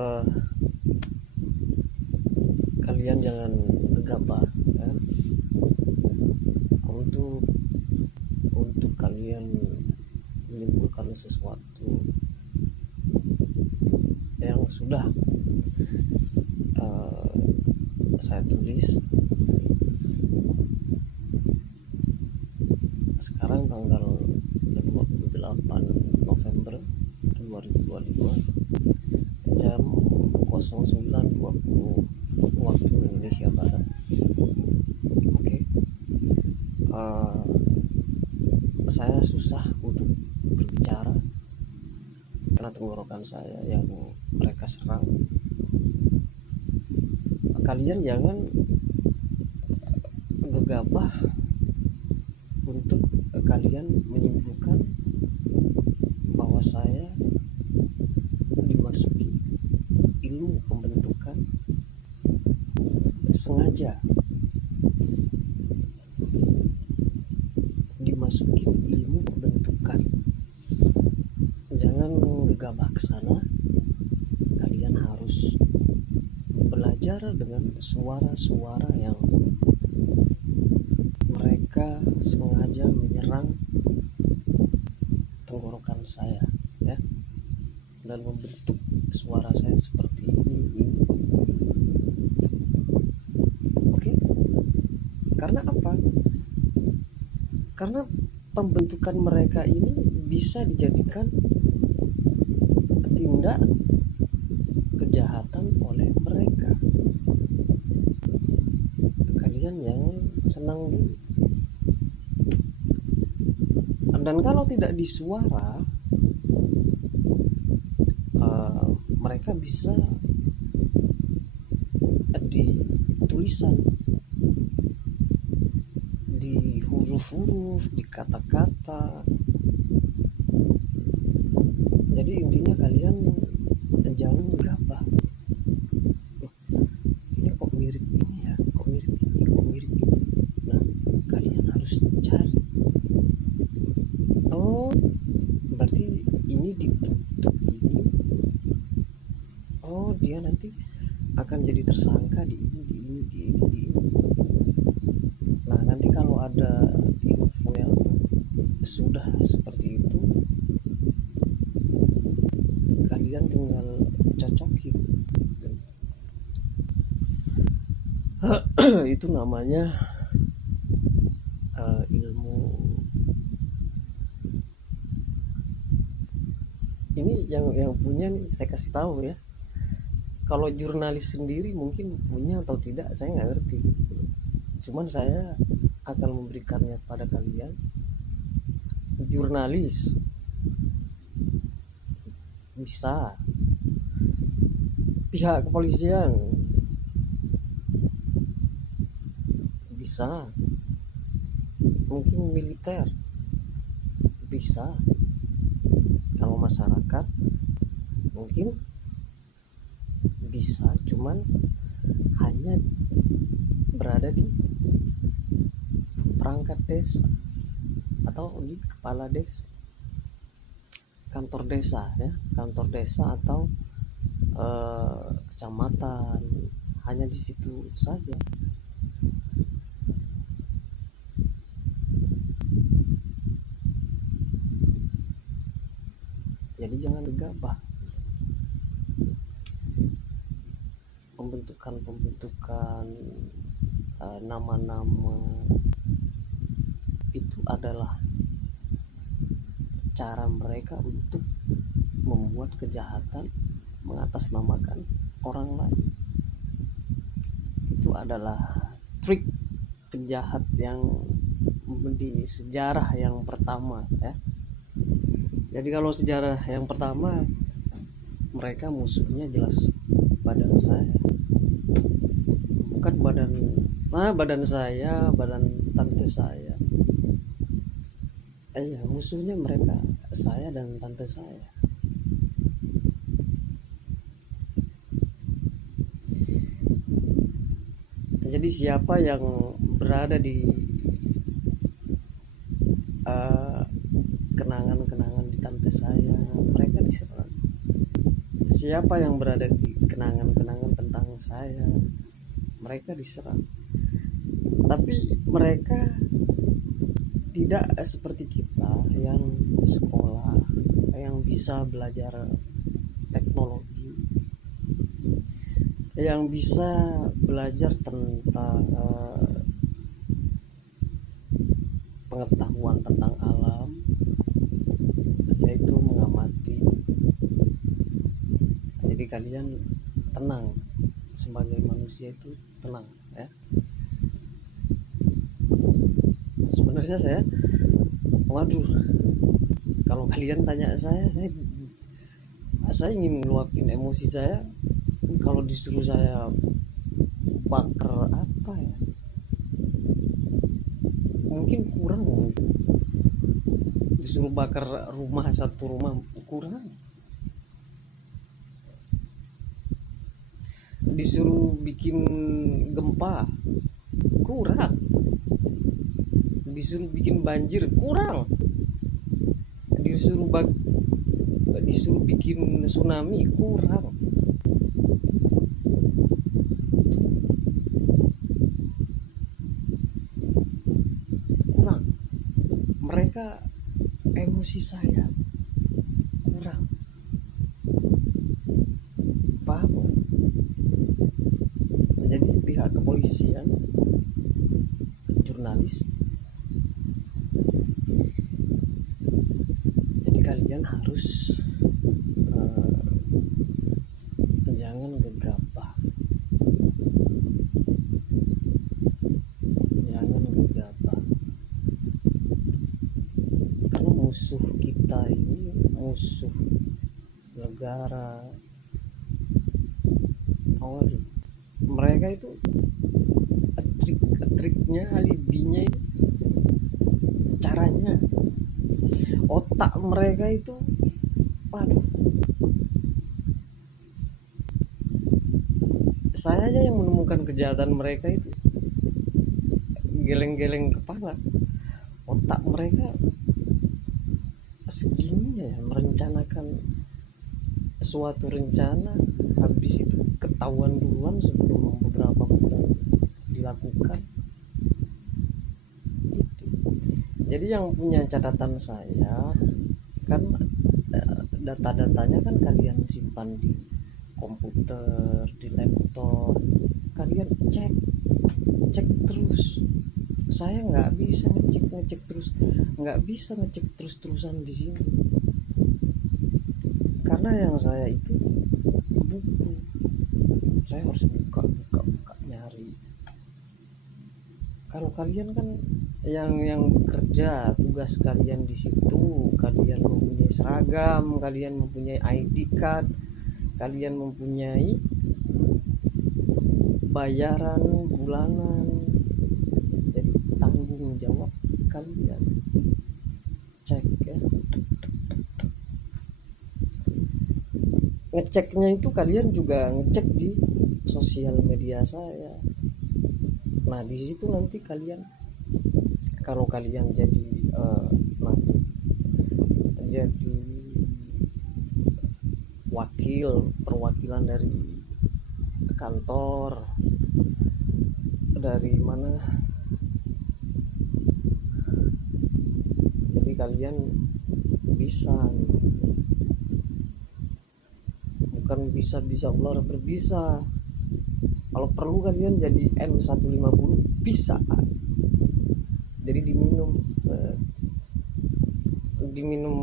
eh, kalian jangan gegabah ya, untuk kalian menimbulkan sesuatu yang sudah saya tulis sekarang tanggal 28 November 2025 jam 09.20 waktu Indonesia Barat. Oke. Saya susah untuk berbicara karena tenggorokan saya yang mereka serang. Kalian jangan gegabah untuk kalian menyimpulkan bahwa saya dimasuki ilmu pembentukan sengaja, dimasuki ilmu pembentukan. Jangan gegabah ke sana. Kalian harus belajar dengan suara-suara yang mereka sengaja menyerang tenggorokan saya ya, dan membentuk suara saya seperti ini. Oke. Karena apa? Karena pembentukan mereka ini bisa dijadikan tindak kejahatan oleh mereka. Kalian jangan senang dulu. Dan kalau tidak disuara, mereka bisa di tulisan, di huruf-huruf, di kata-kata. Jadi intinya kalian jangan gegabah. Ini kok mirip ini ya, kok mirip ini, kok mirip ini. Nah, kalian harus cari. Oh, berarti ini dibentuk ini. Oh, dia nanti akan jadi tersangka di ini. Nah, nanti kalau ada info yang sudah seperti itu, kalian tinggal cocokin. Itu namanya ilmu. Ini yang punya nih saya kasih tahu ya. Kalau jurnalis sendiri mungkin punya atau tidak saya nggak ngerti. Cuman saya akan memberikannya pada kalian. Jurnalis bisa, pihak kepolisian bisa, mungkin militer bisa, kalau masyarakat mungkin bisa, cuman hanya berada di perangkat desa atau di kepala desa, kantor desa ya, kantor desa atau kecamatan, hanya di situ saja. Jadi jangan gegabah. Pembentukan nama-nama itu adalah cara mereka untuk membuat kejahatan, mengatasnamakan orang lain. Itu adalah trik penjahat yang di sejarah yang pertama ya. Jadi kalau sejarah yang pertama, mereka musuhnya jelas badan saya, bukan badan saya, badan tante saya. Musuhnya mereka saya dan tante saya. Jadi siapa yang berada di kenangan-kenangan di tante saya, mereka diserang. Siapa yang berada di kenangan-kenangan tentang saya. Mereka diserang, tapi mereka tidak seperti kita yang sekolah, yang bisa belajar teknologi, yang bisa belajar tentang pengetahuan tentang alam, yaitu mengamati. Jadi kalian tenang, sebagai manusia itu tenang ya. Sebenarnya waduh, kalau kalian tanya saya ingin ngeluapin emosi saya. Kalau disuruh saya bakar apa ya, mungkin kurang. Disuruh bakar satu rumah kurang. Disuruh bikin gempa kurang. Disuruh bikin banjir kurang. Disuruh bikin tsunami kurang. Mereka emosi saya kurang. Paham gak? Jadi pihak kepolisian, jurnalis, jadi kalian harus jangan gegabah. Karena musuh kita ini musuh negara. Mereka itu triknya, alibinya itu, caranya, otak mereka itu, waduh, saya aja yang menemukan kejahatan mereka itu geleng-geleng kepala. Otak mereka segini ya, merencanakan suatu rencana, habis itu ketahuan duluan sebelum beberapa bulan dilakukan itu. Jadi yang punya catatan saya kan, data-datanya kan kalian simpan di komputer, di laptop, kalian cek terus. Saya nggak bisa ngecek terus, nggak bisa ngecek terus-terusan di sini, karena yang saya itu buku. Saya harus buka nyari. Kalau kalian kan yang bekerja, tugas kalian di situ, kalian mempunyai seragam, kalian mempunyai ID card, kalian mempunyai bayaran bulanan. Jadi tanggung jawab kalian. Cek ya. Ngeceknya itu kalian juga ngecek di sosial media saya. Nah di situ nanti kalian, kalau kalian jadi nanti jadi perwakilan dari kantor, dari mana, jadi kalian bisa, bukan bisa ular berbisa. Kalau perlu kalian jadi M150 bisa. Jadi diminum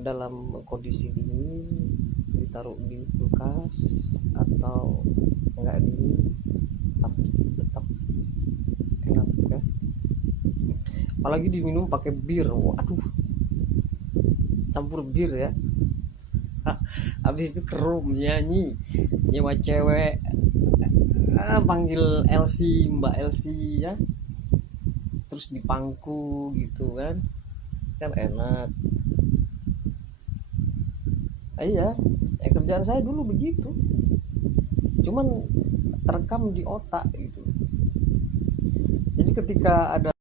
dalam kondisi dingin, ditaruh di kulkas, atau enggak dingin tapi tetap enak ya. Apalagi diminum pakai bir, waduh, campur bir ya. Habis itu kerum, nyanyi, nyewa cewek, panggil LC, Mbak LC ya, terus dipangku gitu kan enak. Iya, kerjaan saya dulu begitu, cuman terekam di otak gitu. Jadi ketika ada